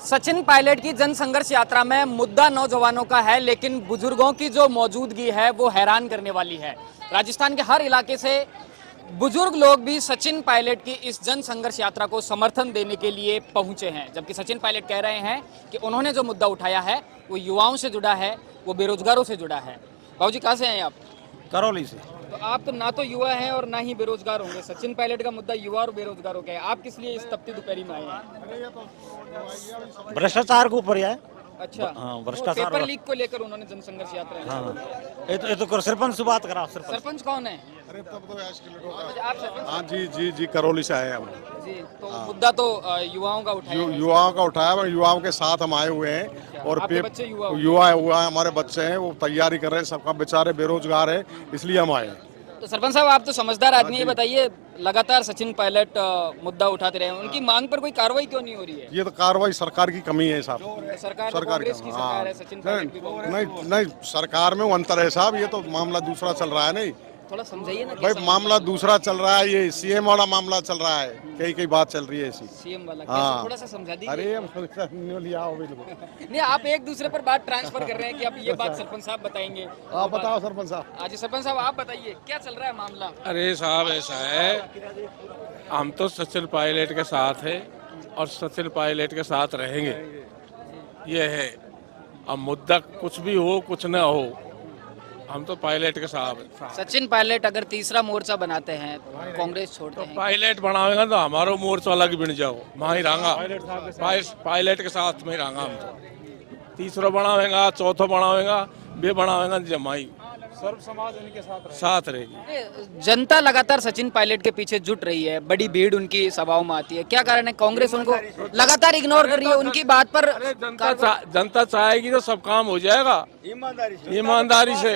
सचिन पायलट की जन संघर्ष यात्रा में मुद्दा नौजवानों का है, लेकिन बुजुर्गों की जो मौजूदगी है वो हैरान करने वाली है। राजस्थान के हर इलाके से बुजुर्ग लोग भी सचिन पायलट की इस जन संघर्ष यात्रा को समर्थन देने के लिए पहुंचे हैं, जबकि सचिन पायलट कह रहे हैं कि उन्होंने जो मुद्दा उठाया है वो युवाओं से जुड़ा है, वो बेरोजगारों से जुड़ा है। बाबू जी, कहाँ से हैं आप? करौली से। तो आप तो ना तो युवा हैं और ना ही बेरोजगार होंगे। सचिन पायलट का मुद्दा युवा और बेरोजगारों का है, आप किस लिए इस तपती दोपहरी में आए हैं? भ्रष्टाचार के ऊपर है। अच्छा, हाँ, तो भ्रष्टाचार पेपर और- लीक को लेकर उन्होंने जन संघर्ष यात्रा हाँ, की। ये तो सरपंच से बात करा। सरपंच कौन है? आप सरपंच? हाँ जी जी जी, करौली से आए हम। जी, तो मुद्दा तो युवाओं का उठाया है। युवाओं का उठाया, मगर युवाओं के साथ हम आए हुए हैं और आपके बच्चे युवा हो? युवा हुआ है, हमारे बच्चे हैं, वो तैयारी कर रहे हैं, सबका बेचारे बेरोजगार है, इसलिए हम आए हैं। तो सरपंच साहब, आप तो समझदार आदमी है, बताइए लगातार सचिन पायलट मुद्दा उठाते रहे, उनकी मांग पर कोई कार्रवाई क्यों नहीं हो रही है? ये तो कार्रवाई सरकार की कमी है साहब। सरकार तो कांग्रेस की सरकार है, सचिन पायलट की कांग्रेस। नहीं नहीं, सरकार में वो अंतर है साहब, ये तो मामला दूसरा चल रहा है। नहीं थोड़ा समझाइए ना। भाई, मामला दूसरा चल रहा है, ये सीएम वाला मामला चल रहा है, कई कई बात चल रही है ऐसी। सीएम वाला हाँ। कैसे, थोड़ा सा समझा दीजिए। अरे हम लिया हो बिल्कुल। नहीं, आप एक दूसरे पर बात ट्रांसफर कर रहे हैं कि अब ये बात सरपंच साहब बताएंगे। आप बताओ सरपंच साहब। आज सरपंच साहब आप बताइए क्या चल रहा है मामला? अरे साहब, ऐसा है, हम तो सचिन पायलट के साथ है और सचिन पायलट के साथ रहेंगे, ये है। अब मुद्दा कुछ भी हो कुछ ना हो, हम तो पायलट के साथ हैं। सचिन पायलट अगर तीसरा मोर्चा बनाते हैं, कांग्रेस छोड़ते हैं, पायलट बनावेगा तो हमारो मोर्चा अलग बन जाओ, वहाँ ही रहूंगा, पायलट के साथ में ही रहूंगा। हम तो तीसरा बनावेगा, चौथा बनावेगा, वे बनावेगा जमाई, सर्व समाज उनके साथ रहेगी। जनता लगातार सचिन पायलट के पीछे जुट रही है, बड़ी भीड़ उनकी सभाओं में आती है, क्या कारण है? कांग्रेस उनको लगातार इग्नोर कर रही है, उनकी बात पर जनता चाहेगी तो सब काम हो जाएगा ईमानदारी से।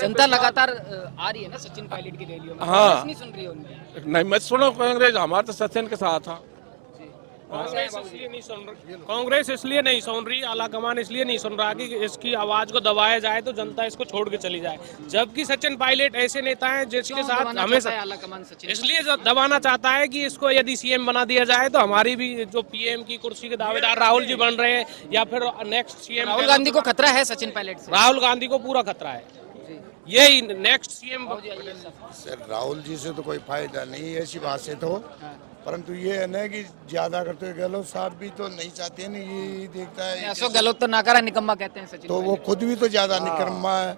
जनता लगातार आ रही है ना सचिन पायलट की रैलियों में। हाँ। कांग्रेस नहीं सुन रही है उनकी। नहीं, मत सुनो कांग्रेस, हमारे तो सचिन के साथ था। कांग्रेस इसलिए नहीं सुन रही, आला कमान इसलिए नहीं सुन रहा कि इसकी आवाज को दबाया जाए तो जनता इसको छोड़ के चली जाए, जबकि सचिन पायलट ऐसे नेता हैं जिसके साथ हमेशा इसलिए दबाना चाहता है कि इसको यदि सीएम बना दिया जाए तो हमारी भी जो पीएम की कुर्सी के दावेदार राहुल जी बन रहे हैं, या फिर नेक्स्ट सीएम राहुल गांधी को खतरा है सचिन पायलट से? राहुल गांधी को पूरा खतरा है, यही next CM. Sir, Rahul ji से तो कोई फायदा नहीं है ऐसी बात से तो, परंतु ये है ना कि ज्यादा करते हुए गहलोत साहब भी तो नहीं चाहते हैं ना, ये देखता है अशोक गहलोत तो नाकारा निकम्मा कहते हैं सचिन तो वो खुद भी तो ज्यादा निकम्मा है,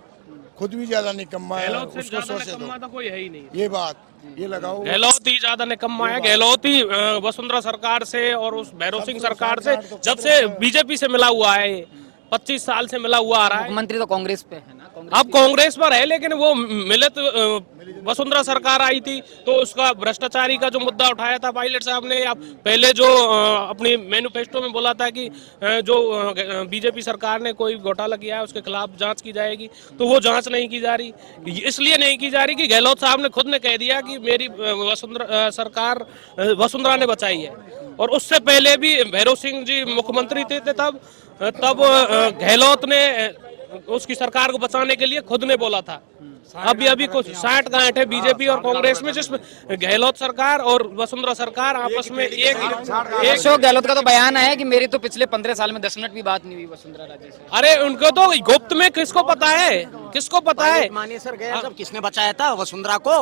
खुद भी ज्यादा निकम्मा है, गहलोत से उसको ज्यादा सोचे निकम्मा तो तो कोई है ही नहीं। ये बात ये लगाओ। गहलोत ही ज्यादा निकम्मा है, गहलोत ही वसुंधरा सरकार से और उस भैरव सिंह सरकार से जब से बीजेपी से मिला हुआ है, 25 साल से मिला हुआ आ रहा है। मुख्यमंत्री तो कांग्रेस पे है ना, अब कांग्रेस पर है, लेकिन वो मिलित वसुंधरा सरकार आई थी तो उसका भ्रष्टाचारी का जो मुद्दा उठाया था पायलट साहब ने, या पहले जो अपनी मैनिफेस्टो में बोला था कि जो बीजेपी सरकार ने कोई घोटाला किया है उसके खिलाफ जांच की जाएगी, तो वो जांच नहीं की जा रही। इसलिए नहीं की जा रही कि गहलोत साहब ने खुद ने कह दिया कि मेरी वसुंधरा सरकार वसुंधरा ने बचाई है, और उससे पहले भी भैरव सिंह जी मुख्यमंत्री थे तब गहलोत ने उसकी सरकार को बचाने के लिए खुद ने बोला था। अभी कुछ 60 गांठ है बीजेपी और कांग्रेस में, जिसमें गहलोत सरकार और वसुंधरा सरकार आपस में एक अशोक गहलोत का तो बयान है कि मेरी तो पिछले 15 साल में 10 मिनट भी बात नहीं हुई वसुंधरा राजे से। अरे उनको तो गुप्त में किसको पता है, किसको पता है? मानेसर गया जब किसने बचाया था वसुंधरा को?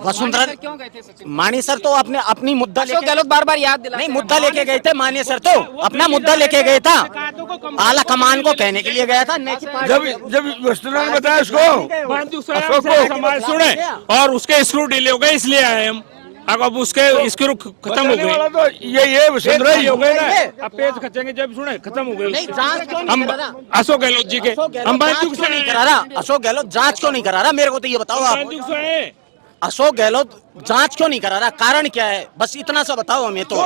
वसुंधरा क्यों गए थे सचिन? मानेसर तो अपनी मुद्दा अशोक गहलोत बार बार याद दिलाते नहीं, हैं। मुद्दा लेके गए थे। मानेसर तो अपना मुद्दा लेके गए था, आला कमान को कहने के लिए गया था। जब वसुंधरा ने बताया उसको सुने और उसके स्क्रू ढीले हो गए, इसलिए आए हम। अब उसके स्क्रू खत्म हो गए तो ये वसुंधरा ही हो गए ना, अब पेज खचेंगे जब सुने खत्म हो नहीं, गए। जांच क्यों नहीं करा रहा? अशोक गहलोत जी के हम जांच क्यों नहीं करा रहा? अशोक गहलोत जांच क्यों नहीं करा रहा? मेरे को तो ये बताओ आप, अशोक गहलोत जांच क्यों नहीं करा रहा? कारण क्या है? बस इतना सा बताओ हमें तो।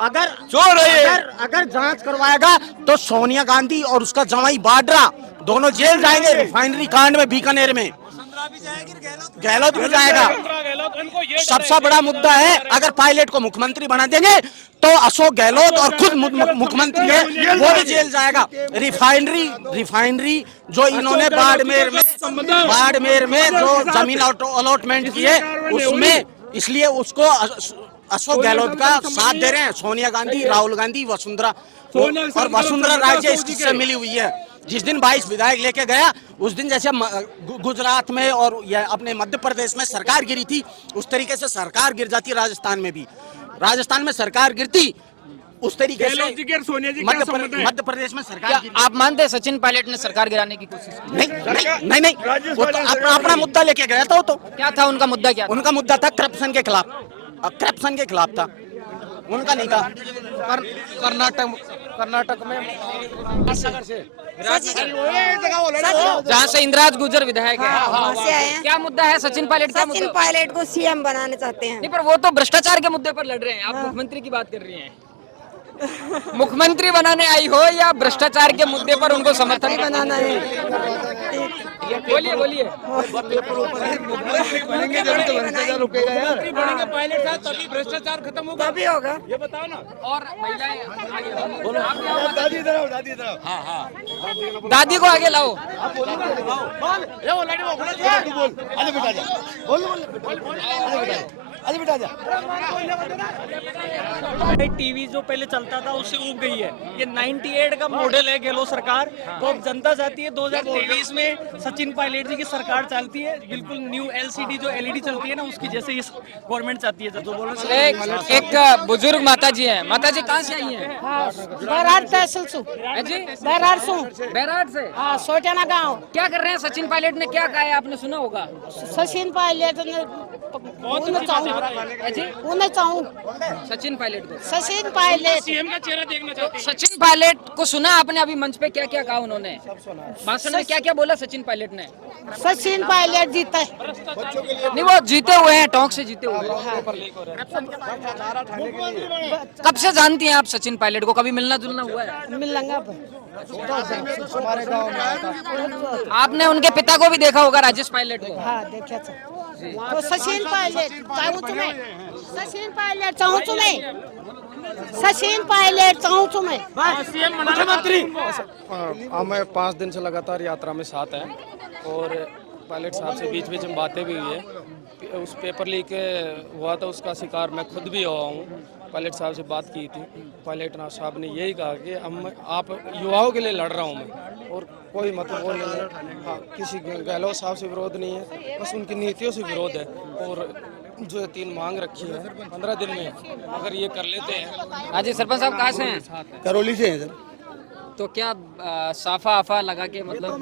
अगर जांच करवाएगा तो सोनिया गांधी और उसका जवाई वाड्रा दोनों जेल जाएंगे, रिफाइनरी कांड में बीकानेर में। गहलोत भी जाएगा। सबसे बड़ा मुद्दा है, अगर पायलट को मुख्यमंत्री बना देंगे तो अशोक गहलोत और खुद मुख्यमंत्री है वो भी जेल जाएगा। रिफाइनरी जो इन्होंने बाड़मेर में जो जमीन अलॉटमेंट की है उसमें, इसलिए उसको अशोक गहलोत का साथ दे रहे हैं। सोनिया गांधी, राहुल गांधी, वसुंधरा और वसुंधरा राजे इससे मिली हुई है। जिस दिन 22 विधायक लेके गया उस दिन जैसे गुजरात में और या अपने मध्य प्रदेश में सरकार गिरी थी उस तरीके से सरकार गिर जाती। राजस्थान में भी, राजस्थान में सरकार गिरती उस तरीके से मध्य प्रदेश में सरकार गिरी। आप मानते हैं सचिन पायलट ने सरकार गिराने की कोशिश की? नहीं, वो तो अपना मुद्दा लेके गया था। वो तो क्या था उनका मुद्दा? क्या था? उनका मुद्दा था करप्शन के खिलाफ, करप्शन के खिलाफ था, उनका नहीं था। कर्नाटक में जहाँ से इंदिराज गुर्जर विधायक है, वहाँ से आए हैं। क्या मुद्दा है सचिन पायलट का? सचिन पायलट को सीएम बनाना चाहते हैं। नहीं, पर वो तो भ्रष्टाचार के मुद्दे पर लड़ रहे हैं। आप मुख्यमंत्री की बात कर रही हैं। मुख्यमंत्री बनाने आई हो या भ्रष्टाचार के मुद्दे पर उनको समर्थन बनाना है? बोलिए बोलिए। भ्रष्टाचार खत्म होगा तभी होगा। ये बताओ ना। और महिलाएं दादी को आगे लाओ। टीवी जो पहले चलता था उससे उब गई है। ये 98 का मॉडल है गहलोत सरकार। तो अब जनता चाहती है 2023 में सचिन पायलट जी की सरकार चलती है, बिल्कुल न्यू एलसीडी जो एलईडी चलती है ना उसकी जैसे इस गवर्नमेंट चाहती है। जो बोलो एक बुजुर्ग माता जी हैं। माता जी कहाँ से आई हैं? बैराट तहसील से। है जी? बैराट से। बैराट से। हाँ, सोटेना गाँव। क्या कर रहे हैं? सचिन पायलट ने क्या कहा है आपने सुना होगा? सचिन पायलट ने सचिन पायलट को, सचिन पायलट सीएम का चेहरा देखना चाहते हैं। सचिन पायलट को सुना आपने अभी मंच पे क्या क्या कहा उन्होंने? भाषण में क्या क्या बोला सचिन पायलट ने? सचिन पायलट जीता है। नहीं, वो जीते हुए हैं, टोंक से जीते हुए हैं। कब से जानती हैं आप सचिन पायलट को? कभी मिलना जुलना हुआ है? मिल लंगा आपने उनके पिता को भी देखा होगा, राजेश पायलट को। हाँ, देखा था। तो सचिन पायलट चाहूँ तुम्हें, सचिन पायलट चाहूँ तुम्हें, सचिन पायलट चाहूँ तुम्हें। मुख्यमंत्री हमें 5 दिन से लगातार यात्रा में साथ हैं और पायलट साहब से बीच बीच में बातें भी हुई है। उस पेपर लीक हुआ था उसका शिकार मैं खुद भी हुआ हूँ। पायलट साहब से बात की थी। पायलट साहब ने यही कहा कि आप युवाओं के लिए लड़ रहा हूँ मैं और कोई मतलब वो नहीं है। हाँ, किसी गहलोत साहब से विरोध नहीं है, बस उनकी नीतियों से विरोध है। और जो 3 मांग रखी है 15 दिन में अगर ये कर लेते हैं। हाँ जी, सरपंच साहब कहाँ से हैं? करौली से है सर। तो क्या साफा आफा लगा के मतलब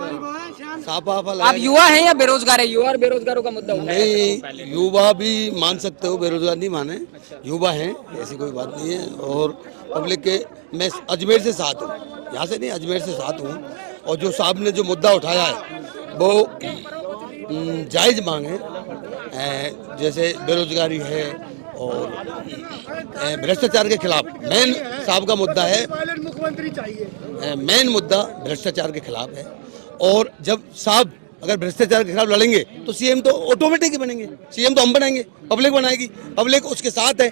साफा आप युवा हैं या बेरोजगार है? युवा और बेरोजगारों का मुद्दा उठाया नहीं, युवा भी मान सकते हो, बेरोजगार नहीं माने, युवा हैं, ऐसी कोई बात नहीं है। और पब्लिक के मैं अजमेर से साथ हूँ, यहाँ से नहीं अजमेर से साथ हूँ। और जो साहब ने जो मुद्दा उठाया है वो जायज़ मांग है, जैसे बेरोजगारी है और भ्रष्टाचार के खिलाफ मेन साहब का मुद्दा है। मुख्यमंत्री चाहिए, मेन मुद्दा भ्रष्टाचार के खिलाफ है। और जब साहब अगर भ्रष्टाचार के खिलाफ लड़ेंगे तो सीएम तो ऑटोमेटिक ही बनेंगे। सीएम तो हम बनाएंगे, पब्लिक बनाएगी, पब्लिक उसके साथ है।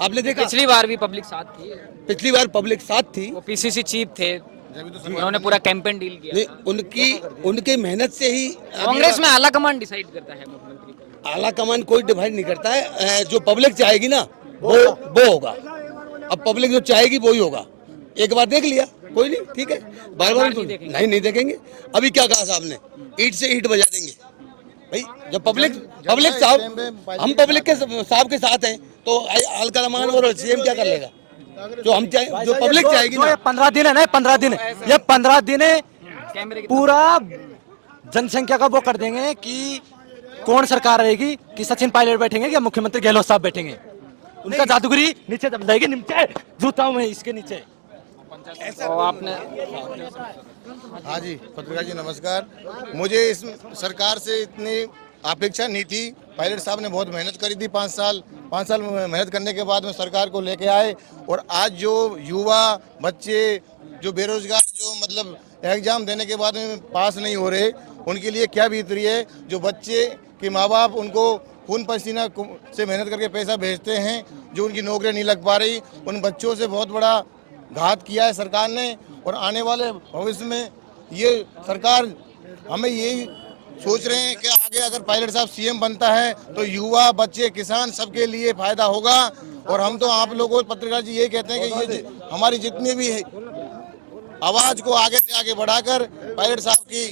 आपने देखा पिछली बार भी पब्लिक साथ थी, पिछली बार पब्लिक साथ थी, वो पीसीसी चीफ थे, उन्होंने पूरा कैंपेन डील किया। नहीं, उनकी मेहनत से ही कांग्रेस में आला कमान डिसाइड करता है मुख्यमंत्री को। आला कमान कोई डिवाइड नहीं करता है। जो पब्लिक चाहेगी ना वो होगा। अब पब्लिक जो चाहेगी वो ही होगा। एक बार देख लिया, कोई नहीं, ठीक है, बार बार नहीं देखेंगे। अभी क्या कहा साहब ने, ईंट से ईंट बजा देंगे भाई। जब पब्लिक साहब, हम पब्लिक के साहब के साथ हैं तो आला कमान और सीएम क्या कर लेगा? जो हम चाहे, जो पब्लिक चाहेगी ना। 15 दिन है ना, 15 दिन, ये 15 दिन पूरा जनसंख्या का वो कर देंगे कि कौन सरकार रहेगी, कि सचिन पायलट बैठेंगे या मुख्यमंत्री गहलोत साहब बैठेंगे। उनका जादूगरी नीचे दब जाएगी, नीचे जूता में इसके नीचे। तो आपने हाँ जी, पत्रकार जी नमस्कार। मुझे इस सरकार से इतनी अपेक्षा नहीं थी। पायलट साहब ने बहुत मेहनत करी थी, 5 साल मेहनत करने के बाद में सरकार को लेके आए। और आज जो युवा बच्चे जो बेरोजगार, जो मतलब एग्जाम देने के बाद में पास नहीं हो रहे, उनके लिए क्या बीत रही है। जो बच्चे के माँ बाप उनको खून पसीना से मेहनत करके पैसा भेजते हैं, जो उनकी नौकरी नहीं लग पा रही, उन बच्चों से बहुत बड़ा घात किया है सरकार ने। और आने वाले भविष्य में ये सरकार, हमें यही सोच रहे हैं कि आगे अगर पायलट साहब सीएम बनता है तो युवा बच्चे किसान सबके लिए फायदा होगा। और हम तो आप लोगों पत्रकार जी ये कहते हैं कि ये हमारी जितनी भी है आवाज को आगे से आगे बढ़ाकर पायलट साहब की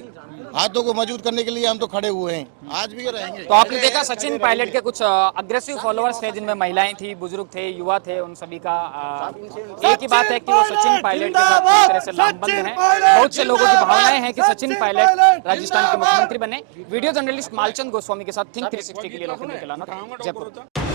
हाथों को मजबूत करने के लिए हम तो खड़े हुए हैं, आज भी रहेंगे। तो आपने देखा सचिन पायलट के कुछ अग्रेसिव फॉलोअर्स थे, जिनमें महिलाएं थी, बुजुर्ग थे, युवा थे, उन सभी का एक ही बात है कि वो सचिन पायलट के साथ पूरी तरह से लामबंद हैं। बहुत से लोगों की भावनाएं हैं कि सचिन पायलट राजस्थान के मुख्यमंत्री बने। वीडियो जर्नलिस्ट मालचंद गोस्वामी के साथ थिंक 360 के लिए लोकल जयपुर।